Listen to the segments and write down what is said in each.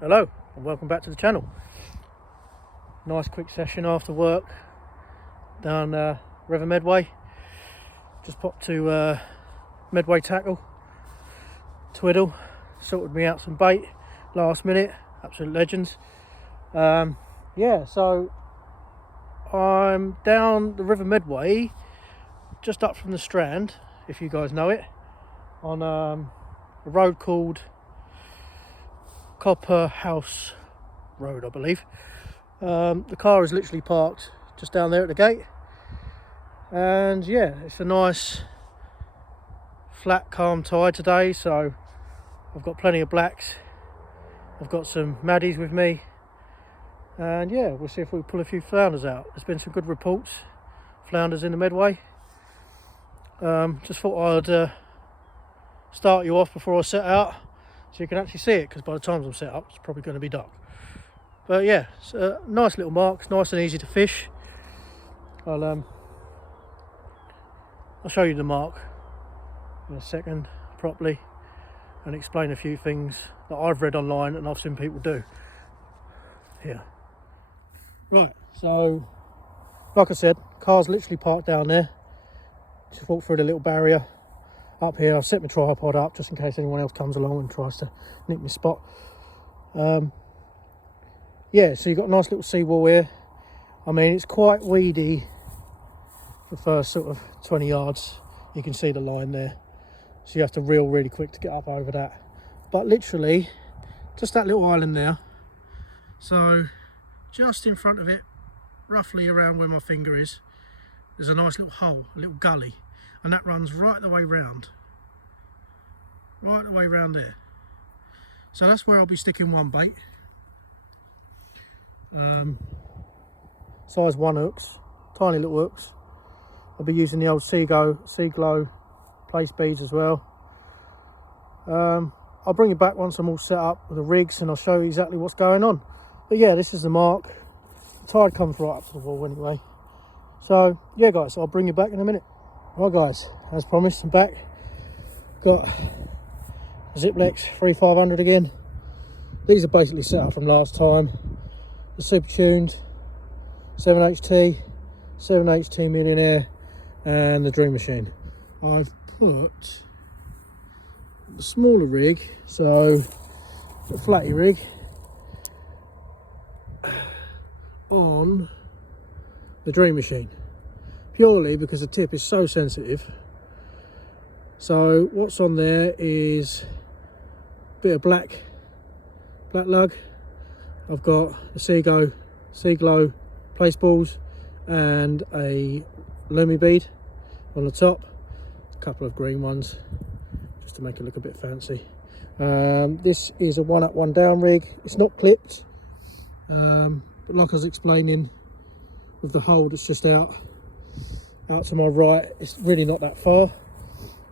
Hello and welcome back to the channel. Nice quick session after work down River Medway. Just popped to Medway Tackle, Twiddle, sorted me out some bait last minute, absolute legends. Yeah, so I'm down the River Medway, just up from the Strand, if you guys know it, on a road called Copper House Road, I believe. The car is literally parked just down there at the gate, and yeah, it's a nice flat calm tide today, so I've got plenty of blacks, I've got some maddies with me, and yeah, we'll see if we pull a few flounders out. There's been some good reports, flounders in the Medway. Just thought I'd start you off before I set out, so you can actually see it, because by the time I'm set up it's probably going to be dark. But yeah, it's nice little marks, nice and easy to fish. I'll show you the mark in a second properly and explain a few things that I've read online and I've seen people do here. Right, so like I said, car's literally parked down there. Just walk through the little barrier up here. I've set my tripod up just in case anyone else comes along and tries to nick my spot. Yeah, so you've got a nice little seawall here. I mean, it's quite weedy the first sort of 20 yards. You can see the line there, so you have to reel really quick to get up over that. But literally just that little island there, so just in front of it, roughly around where my finger is, there's a nice little hole, a little gully, and that runs right the way round there. So that's where I'll be sticking one bait. Size 1 hooks, tiny little hooks. I'll be using the old Sea Glow place beads as well. I'll bring you back once I'm all set up with the rigs and I'll show you exactly what's going on. But yeah, this is the mark. The tide comes right up to the wall anyway. So yeah guys, I'll bring you back in a minute. Right guys, as promised, I'm back. Got Ziplex 3500 again. These are basically set up from last time. The super tuned 7HT, 7HT Millionaire, and the Dream Machine. I've put the smaller rig, so the flatty rig, on the Dream Machine, purely because the tip is so sensitive. So what's on there is a bit of black lug. I've got a Sea Glow place balls and a Lumi bead on the top, a couple of green ones just to make it look a bit fancy. This is a 1 up 1 down rig. It's not clipped, but like I was explaining with the hole that's just out to my right, it's really not that far.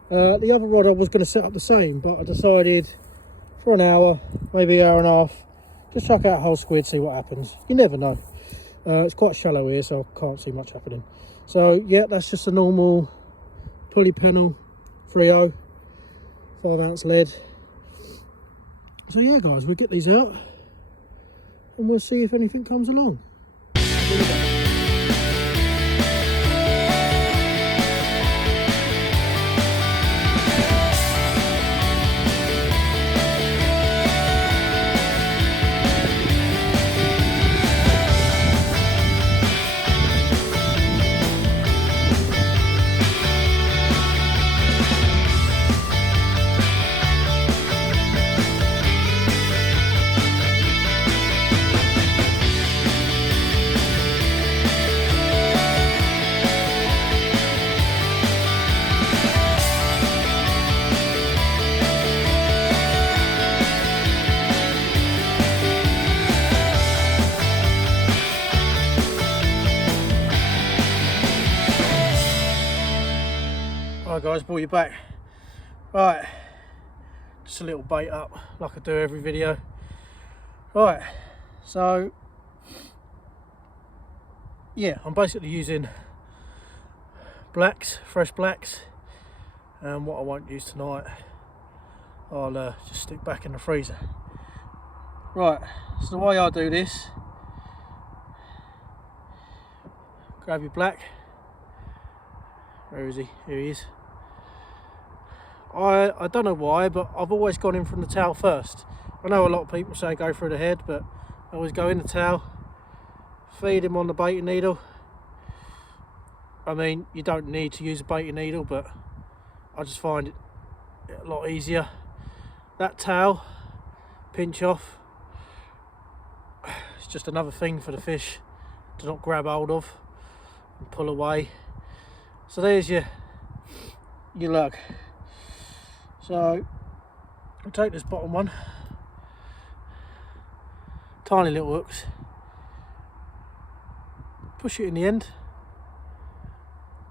The other rod I was going to set up the same, but I decided for an hour, maybe an hour and a half, just chuck out a whole squid, see what happens. You never know. It's quite shallow here, so I can't see much happening. So yeah, that's just a normal pulley pennel 3.0 5-ounce lead. So yeah guys, we'll get these out and we'll see if anything comes along. Right guys, brought you back. Right, just a little bait up like I do every video. Right, so yeah, I'm basically using blacks, fresh blacks, and what I won't use tonight I'll just stick back in the freezer. Right, so the way I do this, grab your black. Where is he? Here he is. I don't know why, but I've always gone in from the tail first. I know a lot of people say go through the head, but I always go in the tail, feed him on the baiting needle. I mean, you don't need to use a baiting needle, but I just find it a lot easier. That tail, pinch off, it's just another thing for the fish to not grab hold of and pull away. So there's your lug. So I'll take this bottom one, tiny little hooks, push it in the end.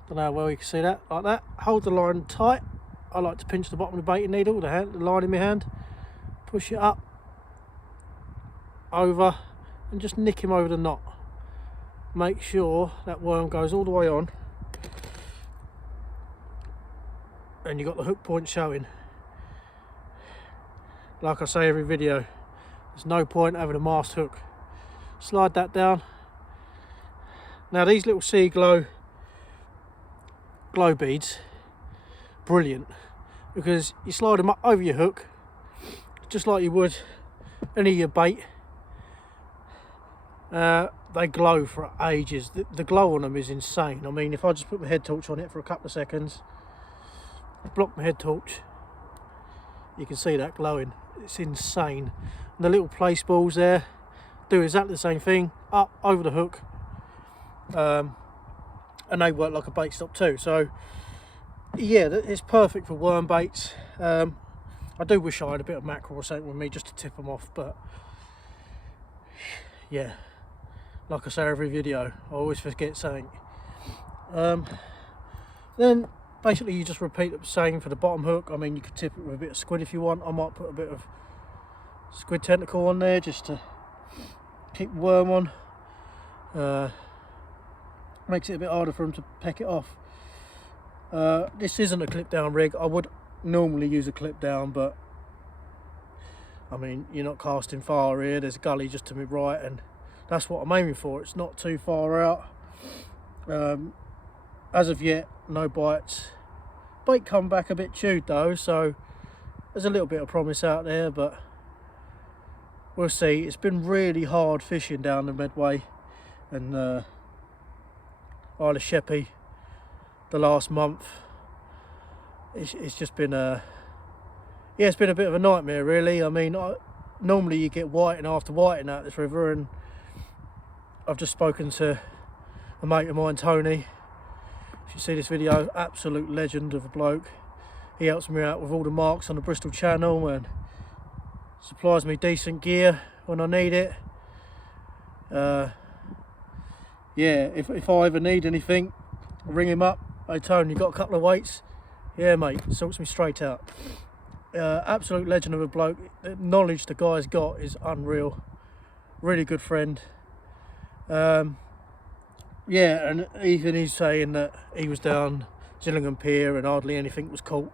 Don't know how well you can see that, like that. Hold the line tight. I like to pinch the bottom of the baiting needle, the line in my hand, push it up, over, and just nick him over the knot. Make sure that worm goes all the way on and you've got the hook point showing. Like I say every video, there's no point having a mast hook. Slide that down. Now these little sea glow beads, brilliant, because you slide them up over your hook just like you would any of your bait. They glow for ages. The glow on them is insane. I mean, if I just put my head torch on it for a couple of seconds, block my head torch, you can see that glowing. It's insane. And the little place balls there do exactly the same thing, up over the hook, and they work like a bait stop too. So yeah, it's perfect for worm baits. I do wish I had a bit of mackerel or something with me just to tip them off, but yeah, like I say every video, I always forget something. Then basically you just repeat the same for the bottom hook. I mean, you could tip it with a bit of squid if you want. I might put a bit of squid tentacle on there just to keep the worm on. Makes it a bit harder for them to peck it off. This isn't a clip down rig. I would normally use a clip down, but I mean, you're not casting far here. There's a gully just to my right, and that's what I'm aiming for. It's not too far out. As of yet, no bites. Bait come back a bit chewed though, so there's a little bit of promise out there, but we'll see. It's been really hard fishing down the Medway and Isle of Sheppey the last month. It's just been yeah, it's been a bit of a nightmare really. I mean, normally you get whiting after whiting out this river, and I've just spoken to a mate of mine, Tony. If you see this video, absolute legend of a bloke. He helps me out with all the marks on the Bristol Channel and supplies me decent gear when I need it. Yeah, if I ever need anything, I'll ring him up. Hey Tony, you got a couple of weights? Yeah mate, sorts me straight out. Absolute legend of a bloke. The knowledge the guy's got is unreal. Really good friend. Yeah, and even he's saying that he was down Gillingham Pier and hardly anything was caught.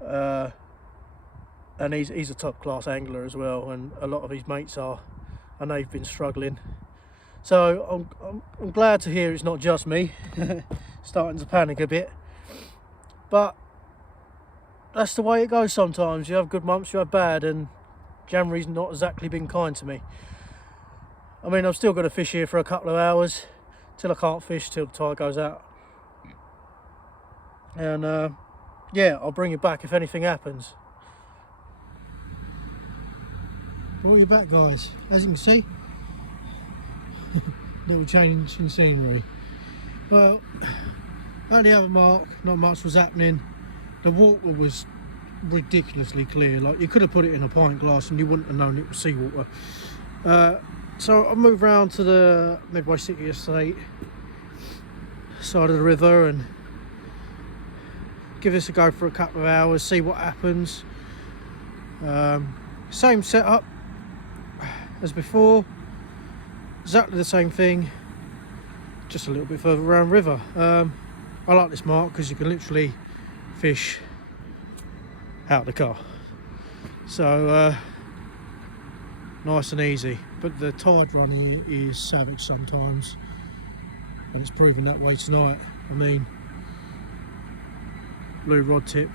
And he's a top class angler as well, and a lot of his mates are, and they've been struggling. So I'm glad to hear it's not just me. Starting to panic a bit, but that's the way it goes sometimes. You have good months, you have bad, and January's not exactly been kind to me. I mean, I'm still going to fish here for a couple of hours till I can't fish, till the tide goes out, and yeah, I'll bring you back if anything happens. Brought you back, guys. As you can see, little change in scenery. Well, at the other mark, not much was happening. The water was ridiculously clear. Like, you could have put it in a pint glass and you wouldn't have known it was seawater. So I moved round to the Medway City Estate side of the river and give this a go for a couple of hours, see what happens. Same setup as before, exactly the same thing, just a little bit further around river. I like this mark because you can literally fish out the car. So nice and easy. But the tide run here is savage sometimes, and it's proven that way tonight. I mean, blue rod tip,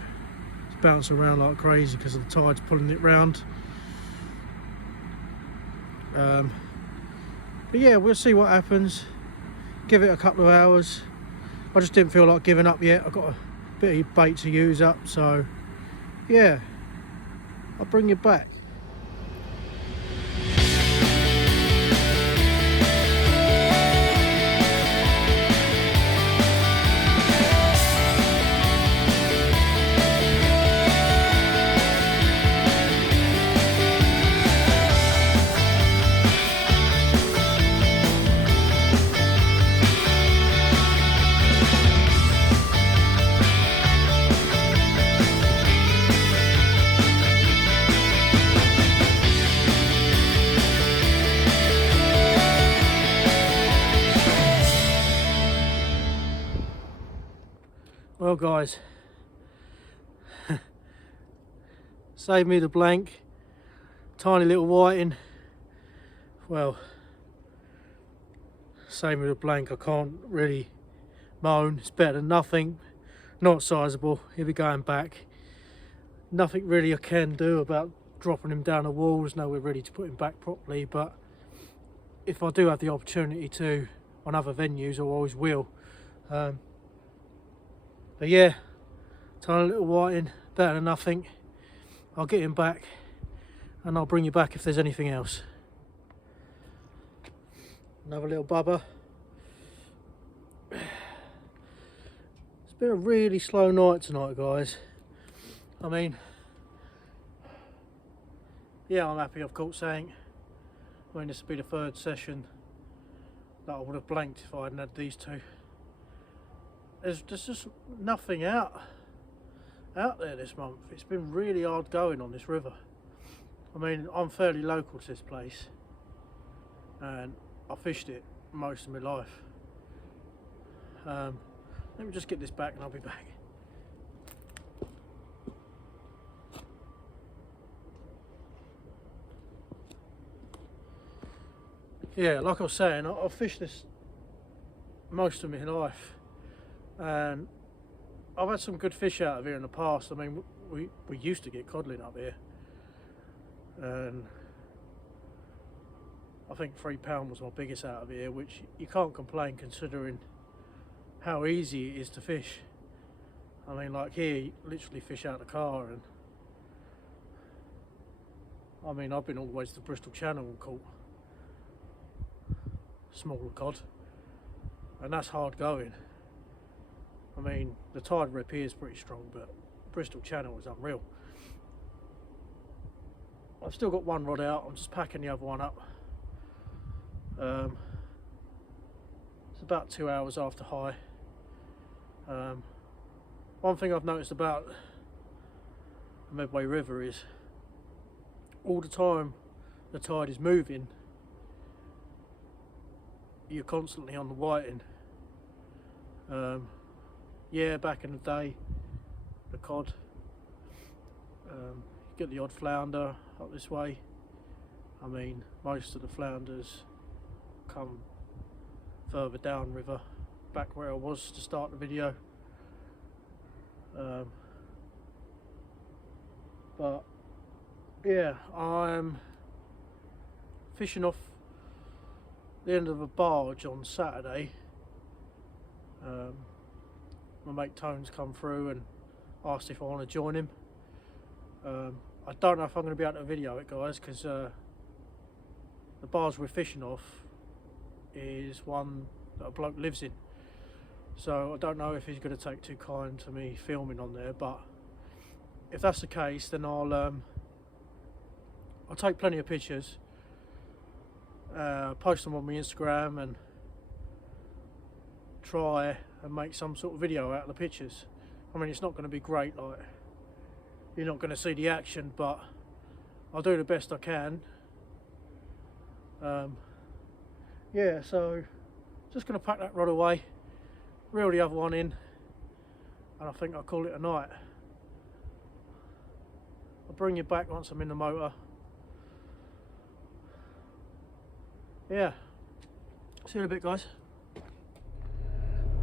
it's bouncing around like crazy because of the tides pulling it round. But yeah, we'll see what happens. Give it a couple of hours. I just didn't feel like giving up yet. I've got a bit of bait to use up, so yeah, I'll bring you back. Well guys, save me the blank, tiny little whiting. Well, save me the blank, I can't really moan, it's better than nothing, not sizable, he'll be going back. Nothing really I can do about dropping him down the wall, there's nowhere ready to put him back properly, but if I do have the opportunity to on other venues, I always will. But yeah, tiny little whiting, better than nothing. I'll get him back and I'll bring you back if there's anything else. Another little bubba. It's been a really slow night tonight, guys. I mean, yeah, I'm happy I've caught something. I mean, this will be the third session that I would have blanked if I hadn't had these two. There's just nothing out there this month. It's been really hard going on this river. I mean, I'm fairly local to this place and I fished it most of my life. Let me just get this back and I'll be back. Yeah, like I was saying, I've fished this most of my life. And I've had some good fish out of here in the past. I mean, we used to get codling up here, and I think £3 was my biggest out of here, which you can't complain considering how easy it is to fish. I mean, like here, you literally fish out the car, and I mean, I've been all the way to the Bristol Channel and caught smaller cod, and that's hard going. I mean, the tide rip here is pretty strong, but Bristol Channel is unreal. I've still got one rod out, I'm just packing the other one up. It's about 2 hours after high. One thing I've noticed about the Medway River is all the time the tide is moving, you're constantly on the whiting. Yeah, back in the day, the cod, you get the odd flounder up this way. I mean, most of the flounders come further down river, back where I was to start the video. But yeah, I'm fishing off the end of a barge on Saturday. My mate Tone's come through and asked if I want to join him. I don't know if I'm going to be able to video it, guys, because the barge we're fishing off is one that a bloke lives in, so I don't know if he's going to take too kind to me filming on there. But if that's the case, then I'll take plenty of pictures, post them on my Instagram, and try and make some sort of video out of the pictures. I mean, it's not going to be great, like you're not going to see the action, but I'll do the best I can. Yeah, so just going to pack that rod away, reel the other one in, and I think I'll call it a night. I'll bring you back once I'm in the motor. yeah, see you in a bit, guys.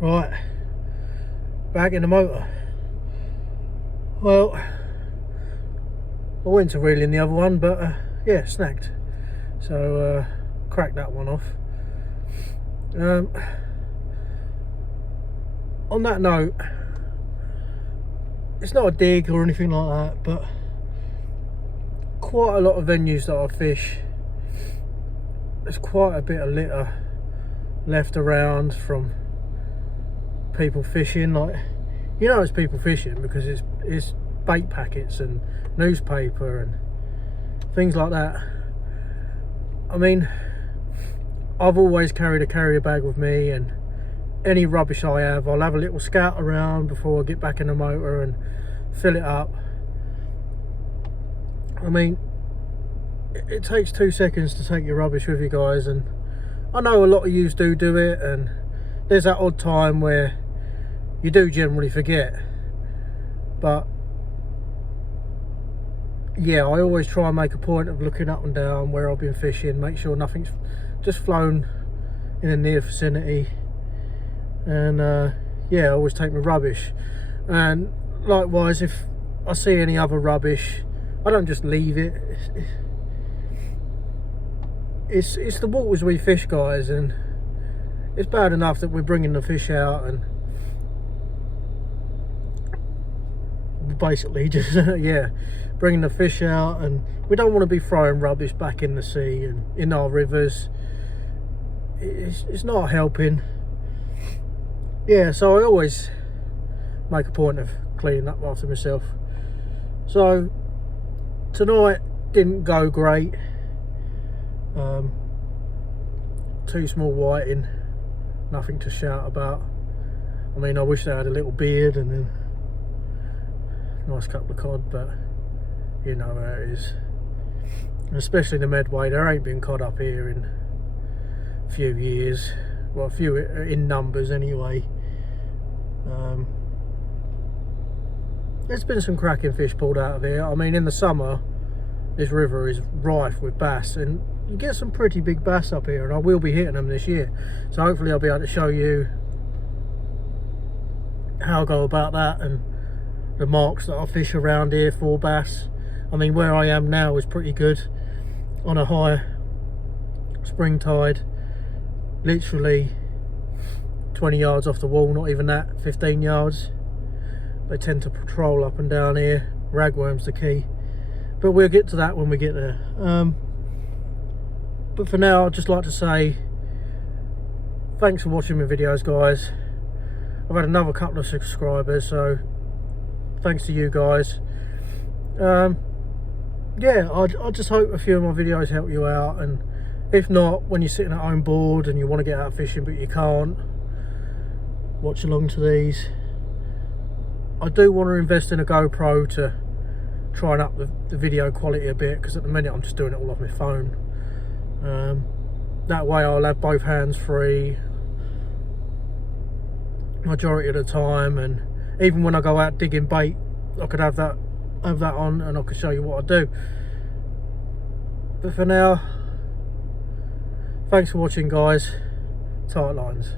Right, back in the motor. Well, I went to reel in the other one, but yeah, snagged. So cracked that one off. On that note, it's not a dig or anything like that, but quite a lot of venues that I fish, there's quite a bit of litter left around from people fishing. Like, you know, it's people fishing because it's bait packets and newspaper and things like that. I mean, I've always carried a carrier bag with me, and any rubbish I have, I'll have a little scout around before I get back in the motor and fill it up. I mean, it takes 2 seconds to take your rubbish with you guys, and I know a lot of yous do it, and there's that odd time where you do generally forget. But yeah, I always try and make a point of looking up and down where I've been fishing, make sure nothing's just flown in the near vicinity. And yeah, I always take my rubbish. And likewise, if I see any other rubbish, I don't just leave it. It's the waters we fish, guys, and it's bad enough that we're bringing the fish out and basically just yeah, bringing the fish out, and we don't want to be throwing rubbish back in the sea and in our rivers. It's not helping. Yeah, so I always make a point of cleaning up after myself. So tonight didn't go great. 2 small whiting, nothing to shout about. I mean, I wish they had a little beard and then nice couple of cod, but you know how it is. And especially the Medway, there ain't been cod up here in a few years. Well, a few in numbers anyway. There's been some cracking fish pulled out of here. I mean, in the summer, this river is rife with bass, and you get some pretty big bass up here, and I will be hitting them this year. So hopefully I'll be able to show you how I go about that and the marks that I fish around here for bass. I mean, where I am now is pretty good on a high spring tide, literally 20 yards off the wall, not even that, 15 yards. They tend to patrol up and down here. Ragworm's the key, but we'll get to that when we get there. But for now, I'd just like to say thanks for watching my videos, guys. I've had another couple of subscribers, so thanks to you guys. Yeah, I just hope a few of my videos help you out, and if not, when you're sitting at home bored and you want to get out fishing but you can't, watch along to these. I do want to invest in a GoPro to try and up the video quality a bit, because at the minute I'm just doing it all off my phone. That way I'll have both hands free majority of the time, and even when I go out digging bait, I could have that on and I could show you what I do. But for now, thanks for watching, guys. Tight lines.